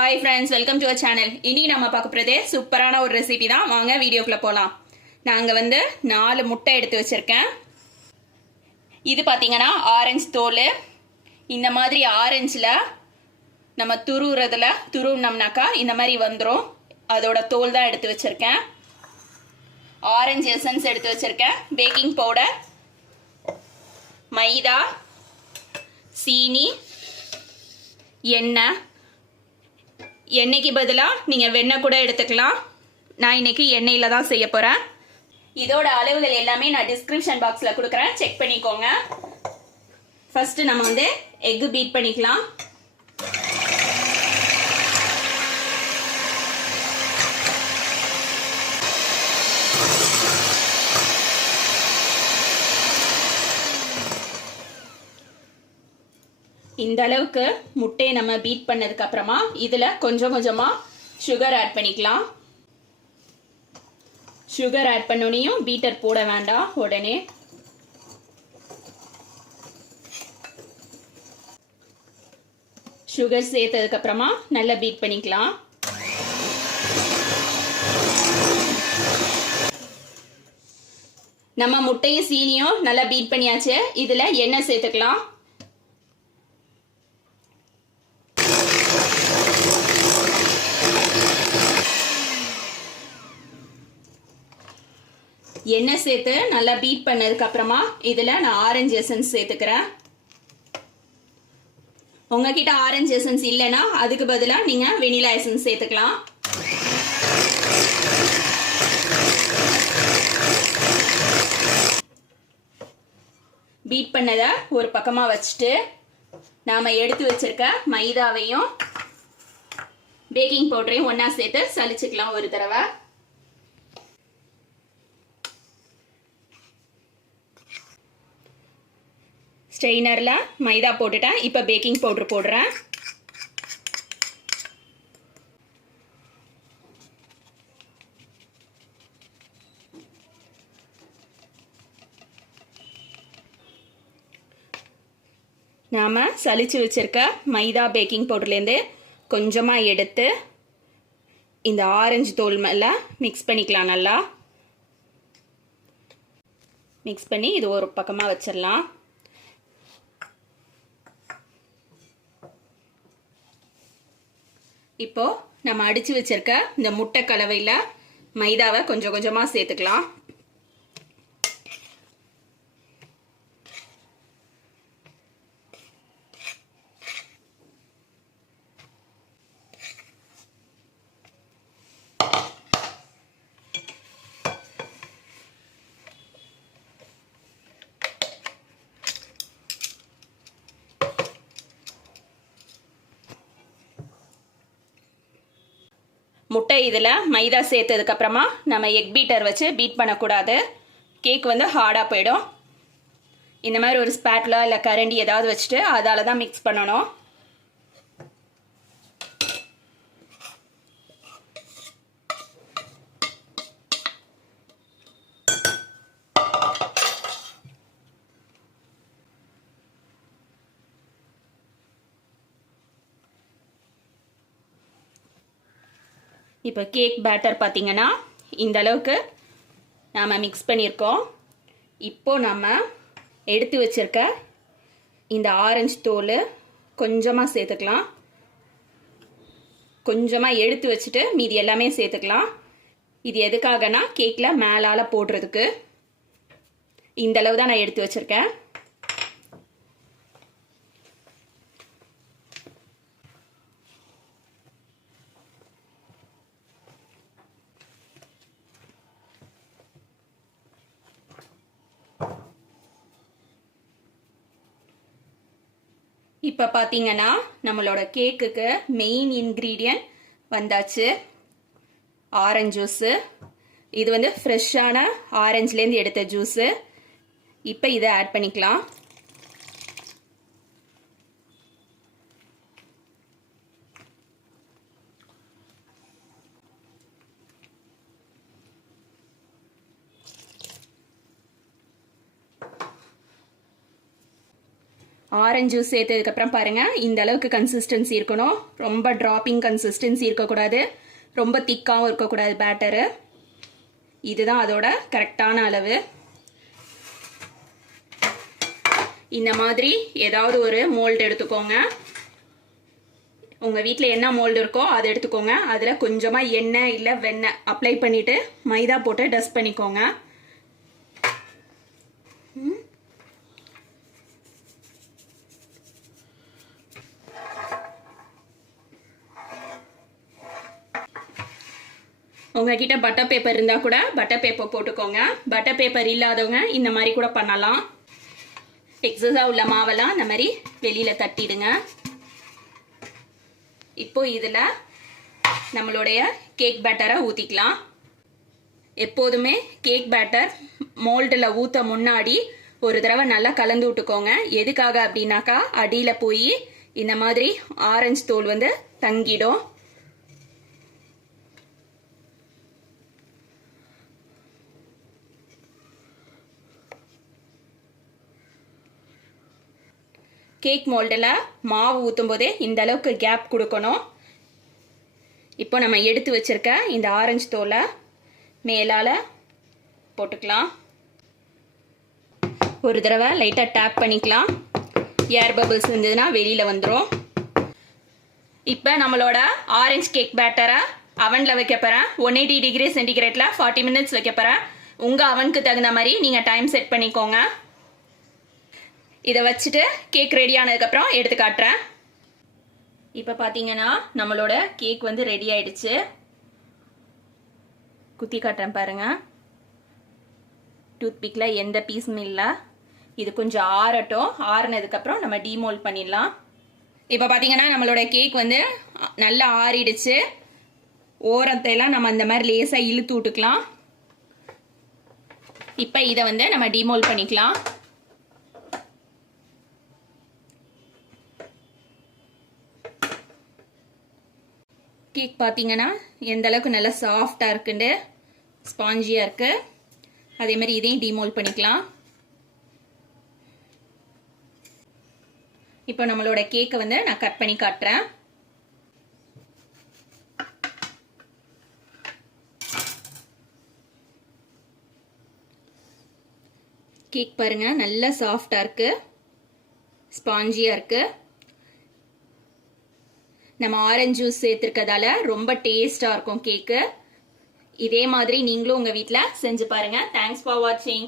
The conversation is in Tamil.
Hi friends, welcome to our channel. இன்னைக்கு நாம பார்க்க போறது சூப்பரான ஒரு ரெசிபி தான். வாங்க வீடியோக்குள்ள போலாம். நான் வந்து 4 முட்டை எடுத்து வச்சிருக்கேன். இது பாத்தீங்கன்னா ஆரஞ்சு தோல். இந்த மாதிரி ஆரஞ்சுல நம்ம துருவுனோம்னாக்கா இந்த மாதிரி வந்துரும். அதோட தோல் தான் எடுத்து வச்சிருக்கேன். ஆரஞ்சு எசன்ஸ் எடுத்து வச்சிருக்கேன். பேக்கிங் பவுடர், மைதா, சீனி, எண்ணெய்க்கு பதிலாக நீங்கள் வெண்ணெய் கூட எடுத்துக்கலாம். நான் இன்னைக்கு எண்ணெயில் தான் செய்ய போகிறேன். இதோட அளவுகள் எல்லாமே நான் டிஸ்கிரிப்ஷன் பாக்ஸில் கொடுக்குறேன், செக் பண்ணிக்கோங்க. ஃபர்ஸ்ட் நம்ம வந்து எக்கு பீட் பண்ணிக்கலாம். இந்த அளவுக்கு முட்டையை நம்ம பீட் பண்ணதுக்கு அப்புறமா இதுல கொஞ்சம் கொஞ்சமா சுகர் ஆட் பண்ணிக்கலாம். சுகர் ஆட் பண்ணோனையும் பீட்டர் போட வேண்டாம். உடனே சுகர் சேர்த்ததுக்கு அப்புறமா நல்லா பீட் பண்ணிக்கலாம். நம்ம முட்டையும் சீனியும் நல்லா பீட் பண்ணியாச்சு. இதுல எண்ணெய் சேர்த்துக்கலாம். எண்ணெய் சேர்த்து நல்லா பீட் பண்ணதுக்கு அப்புறமா இதுல நான் ஆரஞ்சு எசன்ஸ் சேர்த்துக்கிறேன். உங்ககிட்ட ஆரஞ்சு எசன்ஸ் இல்லைன்னா அதுக்கு பதிலாக நீங்க வெனிலா எசன்ஸ் சேர்த்துக்கலாம். பீட் பண்ணதை ஒரு பக்கமா வச்சுட்டு நாம எடுத்து வச்சிருக்க மைதாவையும் பேக்கிங் பவுடரையும் ஒன்னா சேர்த்து சலிச்சுக்கலாம் ஒரு தடவை. ஸ்ட்ரெயினர்ல மைதா போட்டுட்டேன். இப்போ பேக்கிங் பவுடர் போடுறேன். நாம சலிச்சு வச்சிருக்க மைதா பேக்கிங் பவுடர்லேருந்து கொஞ்சமா எடுத்து இந்த ஆரஞ்சு தோல் மேல மிக்ஸ் பண்ணிக்கலாம். நல்லா மிக்ஸ் பண்ணி இது ஒரு பக்கமா வச்சிடலாம். இப்போ நம்ம அடிச்சு வச்சிருக்க இந்த முட்டை கலவையில மைதாவை கொஞ்சம் கொஞ்சமா சேர்த்துக்கலாம். முட்டை இதில் மைதா சேர்த்ததுக்கு அப்புறமா நம்ம எக் பீட்டர் வச்சு பீட் பண்ணக்கூடாது. கேக் வந்து ஹார்டாக போயிடும். இந்த மாதிரி ஒரு ஸ்பேட்லா இல்லை கரண்டி ஏதாவது வச்சுட்டு அதால தான் மிக்ஸ் பண்ணணும். இப்போ கேக் பேட்டர் பார்த்தீங்கன்னா இந்த அளவுக்கு நாம் மிக்ஸ் பண்ணியிருக்கோம். இப்போ நம்ம எடுத்து வச்சிருக்க இந்த ஆரஞ்சு தோல் கொஞ்சமாக சேர்த்துக்கலாம். கொஞ்சமாக எடுத்து வச்சுட்டு மீதி எல்லாமே சேர்த்துக்கலாம். இது எதுக்காகனா கேக்கில் மேலால் போடுறதுக்கு. இந்த அளவு தான் நான் எடுத்து வச்சிருக்கேன். இப்போ பார்த்தீங்கன்னா நம்மளோட கேக்குக்கு மெயின் இன்க்ரீடியன்ட் வந்தாச்சு, ஆரஞ்சு ஜூஸு. இது வந்து ஃப்ரெஷ்ஷான ஆரஞ்சுலேருந்து எடுத்த ஜூஸு. இப்போ இதை ஆட் பண்ணிக்கலாம். ஆரஞ்சு ஜூஸ் சேர்த்ததுக்கப்புறம் பாருங்கள் இந்த அளவுக்கு கன்சிஸ்டன்சி இருக்கணும். ரொம்ப ட்ராப்பிங் கன்சிஸ்டன்சி இருக்கக்கூடாது, ரொம்ப திக்காகவும் இருக்கக்கூடாது பேட்டரு. இதுதான் அதோட கரெக்டான அளவு. இந்த மாதிரி ஏதாவது ஒரு மோல்டு எடுத்துக்கோங்க. உங்கள் வீட்டில் என்ன மோல்டு இருக்கோ அதை எடுத்துக்கோங்க. அதில் கொஞ்சமாக எண்ணெய் இல்லை வெண்ணெய் அப்ளை பண்ணிவிட்டு மைதா போட்டு டஸ்ட் பண்ணிக்கோங்க. உங்ககிட்ட பட்டர் பேப்பர் இருந்தால் கூட பட்டர் பேப்பர் போட்டுக்கோங்க. பட்டர் பேப்பர் இல்லாதவங்க இந்த மாதிரி கூட பண்ணலாம். எக்ஸஸாக உள்ள மாவெல்லாம் இந்த மாதிரி வெளியில் தட்டிடுங்க. இப்போ இதில் நம்மளுடைய கேக் பேட்டரை ஊற்றிக்கலாம். எப்போதுமே கேக் பேட்டர் மோல்டில் ஊற்ற முன்னாடி ஒரு தடவை நல்லா கலந்து விட்டுக்கோங்க. எதுக்காக அப்படின்னாக்கா அடியில் போய் இந்த மாதிரி ஆரஞ்சு தோல் வந்து தங்கிடும். கேக் மோல்டில் மாவு ஊற்றும் போதே இந்த அளவுக்கு கேப் கொடுக்கணும். இப்போ நம்ம எடுத்து வச்சிருக்க இந்த ஆரஞ்சு தோலை மேலால் போட்டுக்கலாம். ஒரு தடவை லைட்டாக டேப் பண்ணிக்கலாம். ஏர் பபிள்ஸ் இருந்ததுன்னா வெளியில் வந்துடும். இப்போ நம்மளோட ஆரஞ்சு கேக் பேட்டரை அவனில் வைக்க போகிறேன். 180 டிகிரி சென்டிகிரேட்டில் 40 மினிட்ஸ் வைக்க போகிறேன். உங்கள் அவனுக்கு தகுந்த மாதிரி நீங்கள் டைம் செட் பண்ணிக்கோங்க. இதை வச்சுட்டு கேக் ரெடி ஆனதுக்கப்புறம் எடுத்து காட்டுறேன். இப்போ பார்த்தீங்கன்னா நம்மளோட கேக் வந்து ரெடி ஆயிடுச்சு. குத்தி காட்டுறேன் பாருங்க. டூத்பிக்கில் எந்த பீஸும் இல்லை. இது கொஞ்சம் ஆறட்டும். ஆறுனதுக்கப்புறம் நம்ம டீமோல்ட் பண்ணிடலாம். இப்போ பார்த்தீங்கன்னா நம்மளோட கேக் வந்து நல்லா ஆறிடுச்சு. ஓரத்தையெல்லாம் நம்ம அந்த மாதிரி லேசாக இழுத்து விட்டுக்கலாம். இப்போ இதை வந்து நம்ம டீமோல்ட் பண்ணிக்கலாம். கேக் பார்த்தீங்கன்னா எந்த அளவுக்கு நல்லா சாஃப்டாக இருக்குண்டு, ஸ்பாஞ்சியாக இருக்குது. அதே மாதிரி இதையும் டீமோல்ட் பண்ணிக்கலாம். இப்போ நம்மளோட கேக்கை வந்து நான் கட் பண்ணி காட்டுறேன். கேக் பாருங்க நல்லா சாஃப்டாக இருக்குது, ஸ்பாஞ்சியாக இருக்குது. நம்ம ஆரஞ்சு ஜூஸ் சேர்த்துருக்கதால ரொம்ப டேஸ்டாக இருக்கும் கேக்கு. இதே மாதிரி நீங்களும் உங்கள் வீட்டில் செஞ்சு பாருங்கள். தேங்க்ஸ் ஃபார் வாட்சிங்.